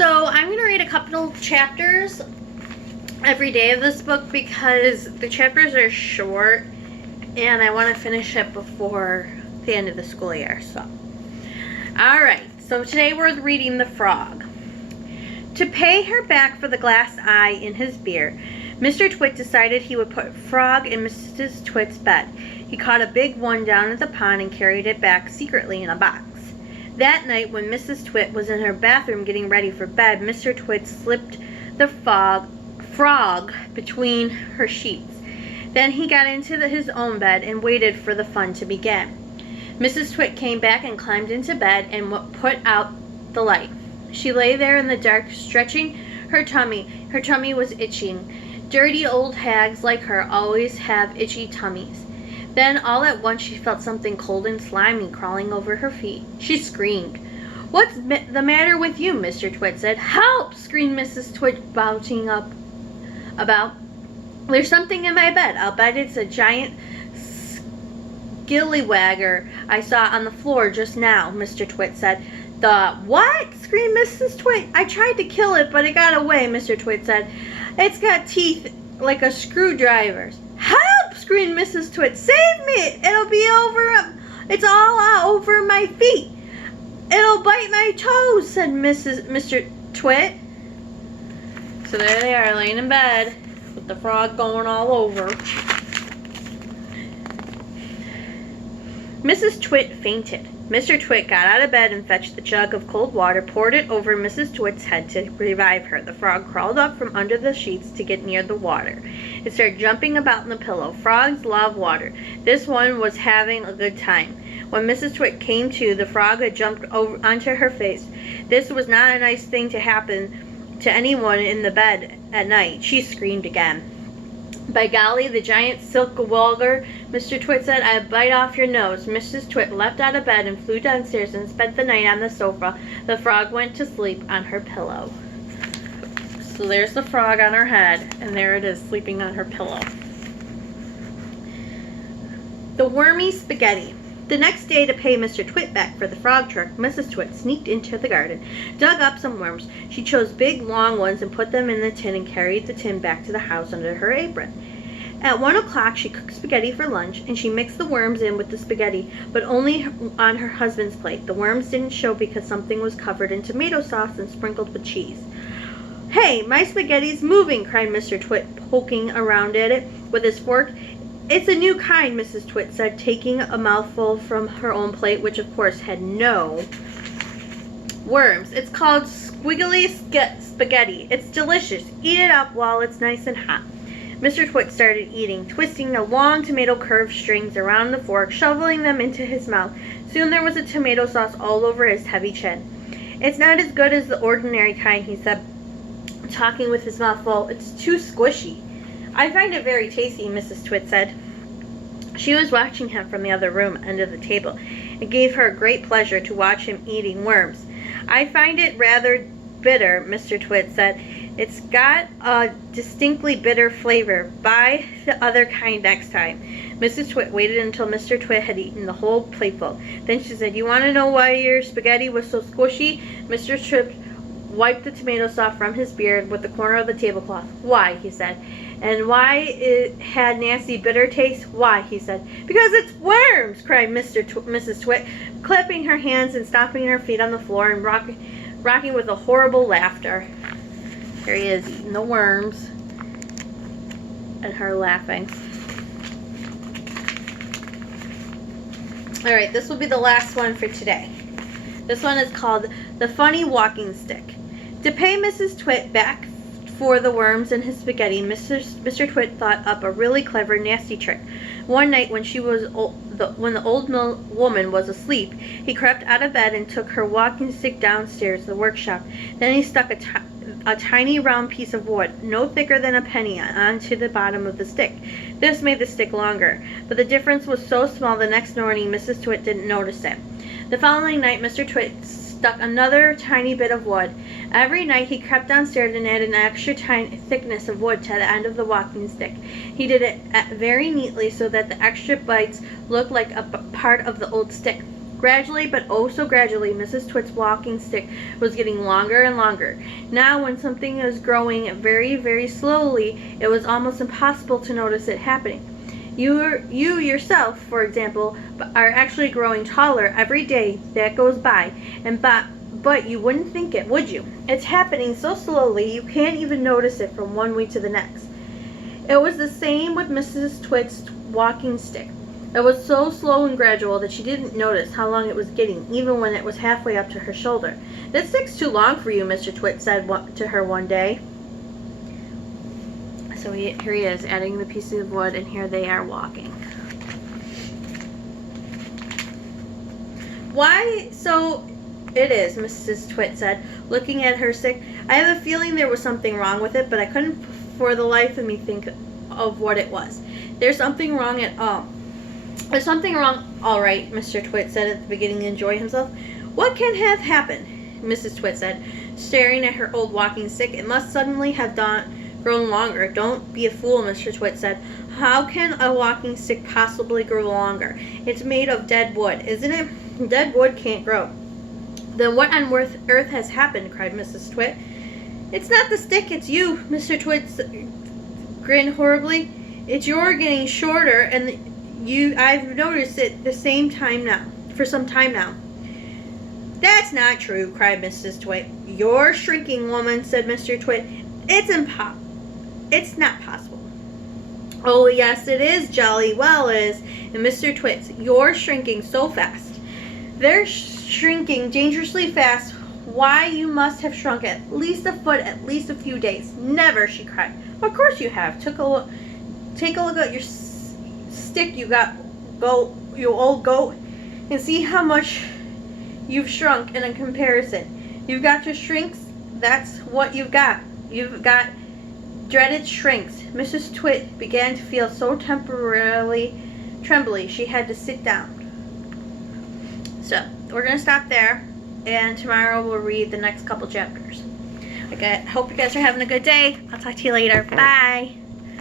So I'm going to read a couple chapters every day of this book because the chapters are short and I want to finish it before the end of the school year. So, alright, so today we're reading The Frog. To pay her back for the glass eye in his beer, Mr. Twit decided he would put Frog in Mrs. Twit's bed. He caught a big one down at the pond and carried it back secretly in a box. That night, when Mrs. Twit was in her bathroom getting ready for bed, Mr. Twit slipped the frog between her sheets. Then he got into his own bed and waited for the fun to begin. Mrs. Twit came back and climbed into bed and put out the light. She lay there in the dark, stretching her tummy. Her tummy was itching. Dirty old hags like her always have itchy tummies. Then, all at once, she felt something cold and slimy crawling over her feet. She screamed. "What's the matter with you?" Mr. Twit said. "Help!" screamed Mrs. Twit, bouncing up about. "There's something in my bed. I'll bet it's a giant skillywagger I saw on the floor just now," Mr. Twit said. "The what?" screamed Mrs. Twit. "I tried to kill it, but it got away," Mr. Twit said. "It's got teeth like a screwdriver's." "Help!" screamed Mrs. Twit. "Save me! It'll be over. It's all over my feet. It'll bite my toes," said Mr. Twit. So there they are, laying in bed with the frog going all over. Mrs. Twit fainted. Mr. Twit got out of bed and fetched the jug of cold water, poured it over Mrs. Twit's head to revive her. The frog crawled up from under the sheets to get near the water. It started jumping about in the pillow. Frogs love water. This one was having a good time. When Mrs. Twit came to, the frog had jumped over onto her face. This was not a nice thing to happen to anyone in the bed at night. She screamed again. "By golly, the giant silkwalger," Mr. Twit said. "I'd bite off your nose." Mrs. Twit leapt out of bed and flew downstairs and spent the night on the sofa. The frog went to sleep on her pillow. So there's the frog on her head, and there it is sleeping on her pillow. The Wormy Spaghetti. The next day, to pay Mr. Twit back for the frog trick, Mrs. Twit sneaked into the garden, dug up some worms. She chose big, long ones and put them in the tin and carried the tin back to the house under her apron. At 1 o'clock, she cooked spaghetti for lunch, and she mixed the worms in with the spaghetti, but only on her husband's plate. The worms didn't show because something was covered in tomato sauce and sprinkled with cheese. "Hey, my spaghetti's moving!" cried Mr. Twit, poking around at it with his fork. "It's a new kind," Mrs. Twit said, taking a mouthful from her own plate, which of course had no worms. "It's called squiggly spaghetti. It's delicious. Eat it up while it's nice and hot." Mr. Twit started eating, twisting the long tomato curved strings around the fork, shoveling them into his mouth. Soon there was a tomato sauce all over his heavy chin. "It's not as good as the ordinary kind," he said, talking with his mouth full. "It's too squishy." "I find it very tasty," Mrs. Twit said. She was watching him from the other room end of the table. It gave her great pleasure to watch him eating worms. "I find it rather bitter," Mr. Twit said. "It's got a distinctly bitter flavor. Buy the other kind next time." Mrs. Twit waited until Mr. Twit had eaten the whole plateful. Then she said, "You want to know why your spaghetti was so squishy?" Mr. Twit wiped the tomato sauce from his beard with the corner of the tablecloth. "Why?" he said. "And why it had nasty bitter taste?" "Why?" he said. "Because it's worms!" cried Mrs. Twit, clapping her hands and stomping her feet on the floor and rocking with a horrible laughter. There he is eating the worms and her laughing. Alright, this will be the last one for today. This one is called The Funny Walking Stick. To pay Mrs. Twit back for the worms in his spaghetti, Mr. Twit thought up a really clever, nasty trick. One night when the old woman was asleep, he crept out of bed and took her walking stick downstairs to the workshop. Then he stuck a tiny round piece of wood, no thicker than a penny, onto the bottom of the stick. This made the stick longer, but the difference was so small the next morning Mrs. Twit didn't notice it. The following night, Mr. Twit stuck another tiny bit of wood. Every night he crept downstairs and added an extra tiny thickness of wood to the end of the walking stick. He did it very neatly so that the extra bites looked like a part of the old stick. Gradually, but oh so gradually, Mrs. Twit's walking stick was getting longer and longer. Now, when something is growing very, very slowly, it was almost impossible to notice it happening. You yourself, for example, are actually growing taller every day that goes by, but you wouldn't think it, would you? It's happening so slowly you can't even notice it from one week to the next. It was the same with Mrs. Twit's walking stick. It was so slow and gradual that she didn't notice how long it was getting, even when it was halfway up to her shoulder. "That stick's too long for you," Mr. Twit said to her one day. So here he is, adding the pieces of wood, and here they are walking. "Why, so it is," Mrs. Twit said, looking at her stick. "I have a feeling there was something wrong with it, but I couldn't for the life of me think of what it was. There's something wrong at all." "There's something wrong, all right," Mr. Twit said at the beginning to enjoy himself. "What can have happened?" Mrs. Twit said, staring at her old walking stick. "It must suddenly have grown longer." "Don't be a fool," Mr. Twit said. "How can a walking stick possibly grow longer? It's made of dead wood, isn't it? Dead wood can't grow." "Then what on earth has happened?" cried Mrs. Twit. "It's not the stick, it's you," Mr. Twit grinned horribly. "It's you're getting shorter, and I've noticed it for some time now." "That's not true," cried Mrs. Twit. "You're shrinking, woman," said Mr. Twit. It's not possible." "Oh, yes, it is, jolly well is." And Mr. Twit, "You're shrinking so fast." "They're shrinking dangerously fast. Why, you must have shrunk at least a foot at least a few days." "Never," she cried. "Of course you have. Take a look at your stick, you old goat, and see how much you've shrunk in a comparison. You've got to shrinks, that's what you've got. You've got dreaded shrinks." Mrs. Twit began to feel so temporarily trembly she had to sit down. So, we're going to stop there, and tomorrow we'll read the next couple chapters. I hope you guys are having a good day. I'll talk to you later. Bye.